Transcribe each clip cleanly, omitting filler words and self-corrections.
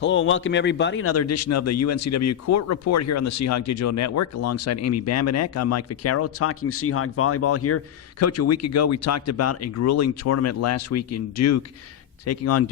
Hello and welcome everybody. Another edition of the UNCW Court Report here on the Seahawk Digital Network alongside Amy Bambanek. I'm Mike Vaccaro talking Seahawk volleyball here. Coach, a week ago we talked about a grueling tournament last week in Duke, taking on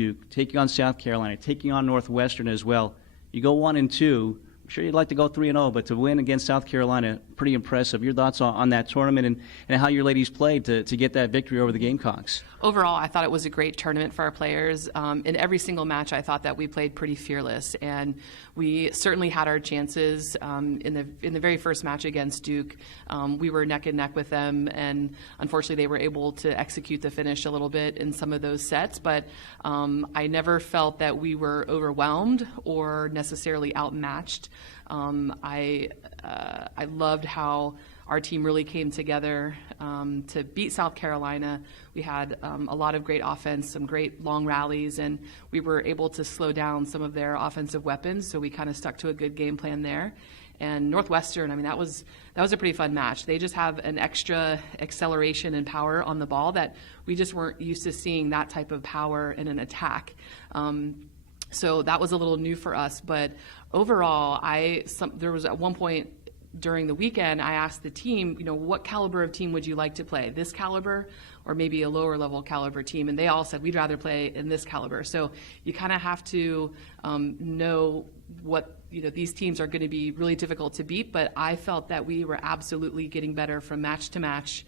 South Carolina, taking on Northwestern as well. You go 1-2. I'm sure you'd like to go 3-0, but to win against South Carolina, pretty impressive. Your thoughts on that tournament and how your ladies played to get that victory over the Gamecocks? Overall, I thought it was a great tournament for our players. In every single match, I thought that we played pretty fearless, and we certainly had our chances. In the very first match against Duke, we were neck and neck with them, and unfortunately, they were able to execute the finish a little bit in some of those sets. But I never felt that we were overwhelmed or necessarily outmatched. I loved how our team really came together to beat South Carolina. We had a lot of great offense, some great long rallies, and we were able to slow down some of their offensive weapons, so we kind of stuck to a good game plan there. And Northwestern, I mean, that was a pretty fun match. They just have an extra acceleration and power on the ball that we just weren't used to seeing, that type of power in an attack. So that was a little new for us, but overall, there was at one point during the weekend, I asked the team, what caliber of team would you like to play? This caliber or maybe a lower level caliber team? And they all said, we'd rather play in this caliber. So you kind of have to know what, these teams are going to be really difficult to beat, but I felt that we were absolutely getting better from match to match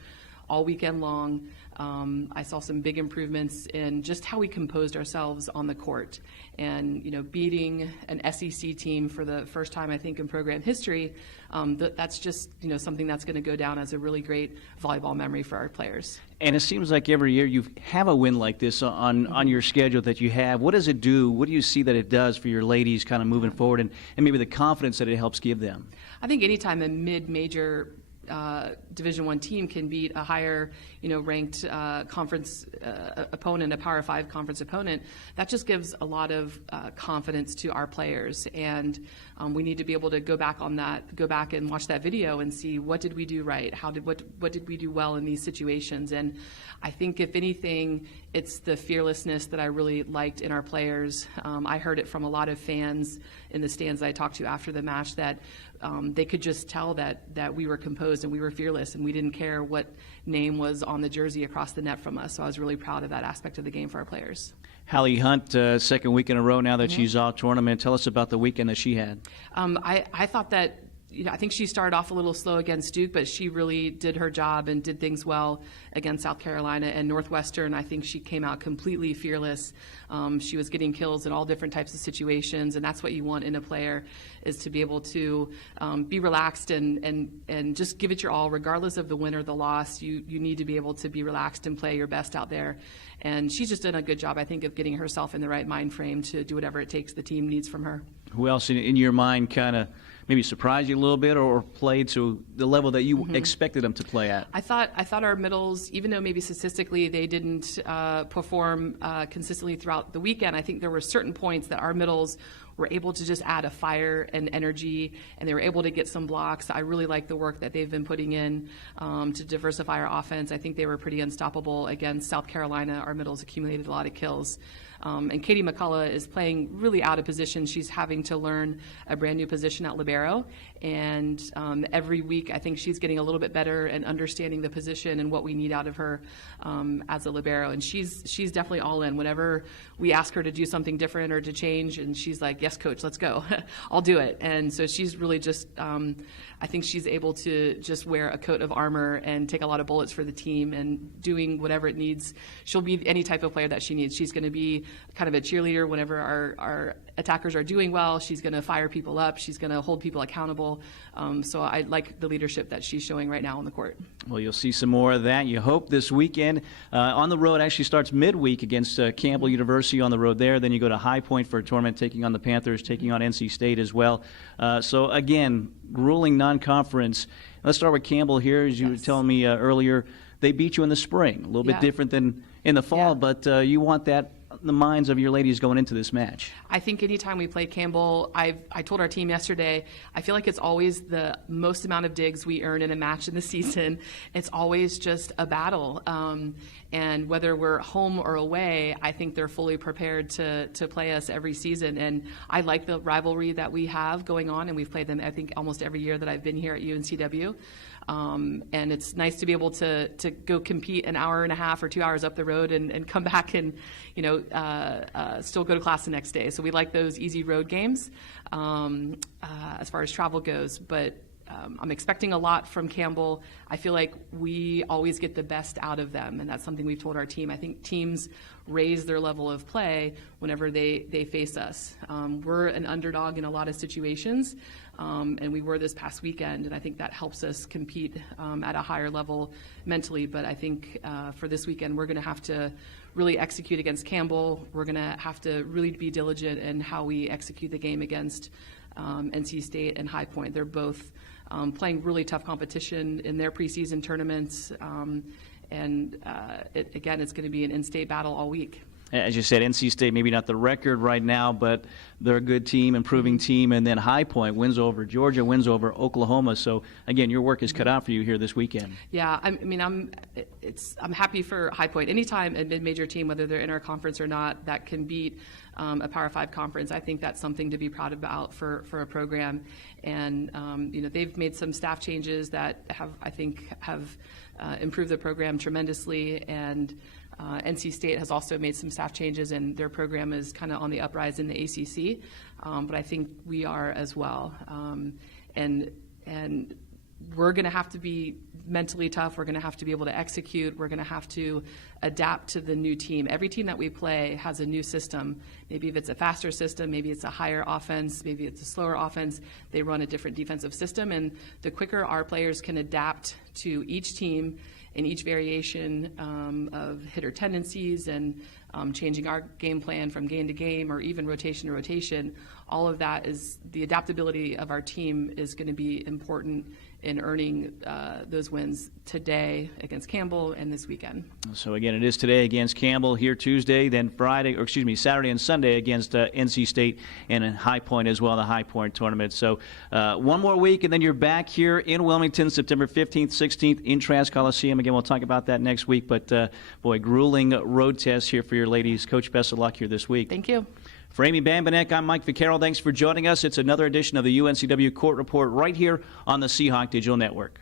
all weekend long. I saw some big improvements in just how we composed ourselves on the court. And, beating an SEC team for the first time, I think, in program history, that's just, something that's going to go down as a really great volleyball memory for our players. And it seems like every year you have a win like this on your schedule that you have. What does it do? What do you see that it does for your ladies kind of moving forward and maybe the confidence that it helps give them? I think anytime a mid-major Division I team can beat a higher, ranked conference opponent, a Power 5 conference opponent, that just gives a lot of confidence to our players. And we need to be able to go back and watch that video and see what did we do right, what did we do well in these situations. And I think if anything, it's the fearlessness that I really liked in our players. I heard it from a lot of fans in the stands that I talked to after the match that they could just tell that we were composed and we were fearless and we didn't care what name was on the jersey across the net from us. So I was really proud of that aspect of the game for our players. Hallie Hunt, second week in a row now that she's off tournament. Tell us about the weekend that she had. I thought that, I think she started off a little slow against Duke, but she really did her job and did things well against South Carolina and Northwestern. I think she came out completely fearless. She was getting kills in all different types of situations, and that's what you want in a player, is to be able to be relaxed and just give it your all, regardless of the win or the loss. You need to be able to be relaxed and play your best out there. And she's just done a good job, I think, of getting herself in the right mind frame to do whatever it takes the team needs from her. Who else in your mind kind of maybe surprised you a little bit or played to the level that you expected them to play at? I thought our middles, even though maybe statistically they didn't perform consistently throughout the weekend, I think there were certain points that our middles were able to just add a fire and energy, and they were able to get some blocks. I really like the work that they've been putting in to diversify our offense. I think they were pretty unstoppable against South Carolina. Our middles accumulated a lot of kills. And Katie McCullough is playing really out of position. She's having to learn a brand new position at libero, and every week I think she's getting a little bit better and understanding the position and what we need out of her as a libero. And she's definitely all in. Whenever we ask her to do something different or to change, and she's like, "Yes, coach, let's go. I'll do it." And so she's really just, I think she's able to just wear a coat of armor and take a lot of bullets for the team and doing whatever it needs. She'll be any type of player that she needs. She's going to be kind of a cheerleader whenever our attackers are doing well. She's going to fire people up. She's going to hold people accountable. So I like the leadership that she's showing right now on the court. Well, you'll see some more of that, you hope, this weekend. On the road, actually starts midweek against Campbell University on the road there. Then you go to High Point for a tournament, taking on the Panthers, taking on NC State as well. So, again, grueling non-conference. Let's start with Campbell here. As you were telling me earlier, they beat you in the spring. A little bit different than in the fall, but you want that the minds of your ladies going into this match? I think anytime we play Campbell, I told our team yesterday, I feel like it's always the most amount of digs we earn in a match in the season. It's always just a battle. And whether we're home or away, I think they're fully prepared to play us every season. And I like the rivalry that we have going on, and we've played them, I think, almost every year that I've been here at UNCW. And it's nice to be able to go compete an hour and a half or 2 hours up the road and come back and, still go to class the next day. So we like those easy road games as far as travel goes. But I'm expecting a lot from Campbell. I feel like we always get the best out of them, and that's something we've told our team. I think teams raise their level of play whenever they face us. We're an underdog in a lot of situations, and we were this past weekend, and I think that helps us compete at a higher level mentally. But I think for this weekend, we're going to have to really execute against Campbell. We're going to have to really be diligent in how we execute the game against NC State and High Point. They're both playing really tough competition in their preseason tournaments, again, it's going to be an in-state battle all week. As you said, NC State maybe not the record right now, but they're a good team, improving team, and then High Point wins over Georgia, wins over Oklahoma. So again, your work is cut out for you here this weekend. Yeah, I'm happy for High Point. Anytime a mid-major team, whether they're in our conference or not, that can beat a Power 5 conference, I think that's something to be proud about for a program. And they've made some staff changes that have improved the program tremendously, and NC State has also made some staff changes, and their program is kind of on the uprise in the ACC, but I think we are as well. And we're going to have to be mentally tough. We're going to have to be able to execute. We're going to have to adapt to the new team. Every team that we play has a new system. Maybe if it's a faster system, maybe it's a higher offense, maybe it's a slower offense, they run a different defensive system. And the quicker our players can adapt to each team in each variation of hitter tendencies and changing our game plan from game to game or even rotation to rotation, all of that is the adaptability of our team is going to be important in earning those wins today against Campbell and this weekend. So again, it is today against Campbell, here Tuesday, then Saturday and Sunday against NC State and in High Point as well, the High Point tournament. So one more week, and then you're back here in Wilmington, September 15th, 16th in Trask Coliseum. Again, we'll talk about that next week. But grueling road test here for your ladies. Coach, best of luck here this week. Thank you. For Amy Bambanek, I'm Mike Vaccaro. Thanks for joining us. It's another edition of the UNCW Court Report right here on the Seahawk Digital Network.